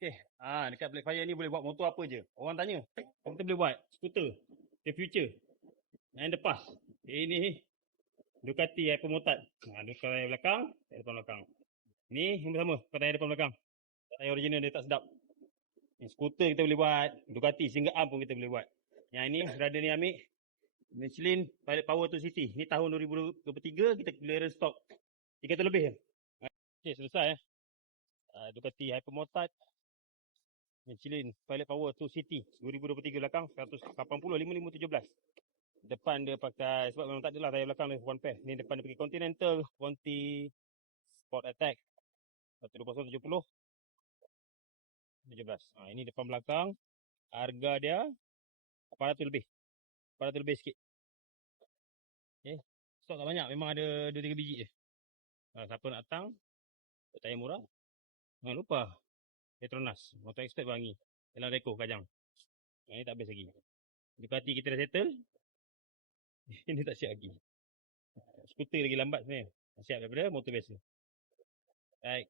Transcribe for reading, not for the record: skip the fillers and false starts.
Okay. Dekat Blackfire ni boleh buat motor apa je. Orang tanya. Kita boleh buat skuter. The future. And the past. Ini Ducati Hypermotard. Ducati tayar belakang, tayar depan belakang. Ni yang sama, tayar depan belakang. Tayar original dia tak sedap. Ni skuter kita boleh buat. Ducati single arm pun kita boleh buat. Yang ini brother ni ambil Michelin Pilot Power 2 City. Ni tahun 2023 kita clearance stock 300 lebih. Okay, selesai. Ducati Hypermotard Michelin Pilot Power 2 City 2023 belakang 180 5517. Depan dia pakai, sebab memang tak adalah tayar belakang dia one pair. Ni depan dia pakai Continental Conti Sport Attack 120 70 17. Ini depan belakang. Harga dia 800 lebih. 800 lebih sikit. Okay. Stok tak banyak, memang ada 2-3 biji je. Siapa nak datang tayar murah, jangan lupa Petronas Motor Expert Bangi dalam Reko Kajang. Ini tak habis lagi. Ducati kita dah settle. Ini tak siap lagi. Skuter lagi lambat sebenarnya. Siap daripada motor biasa. Baik.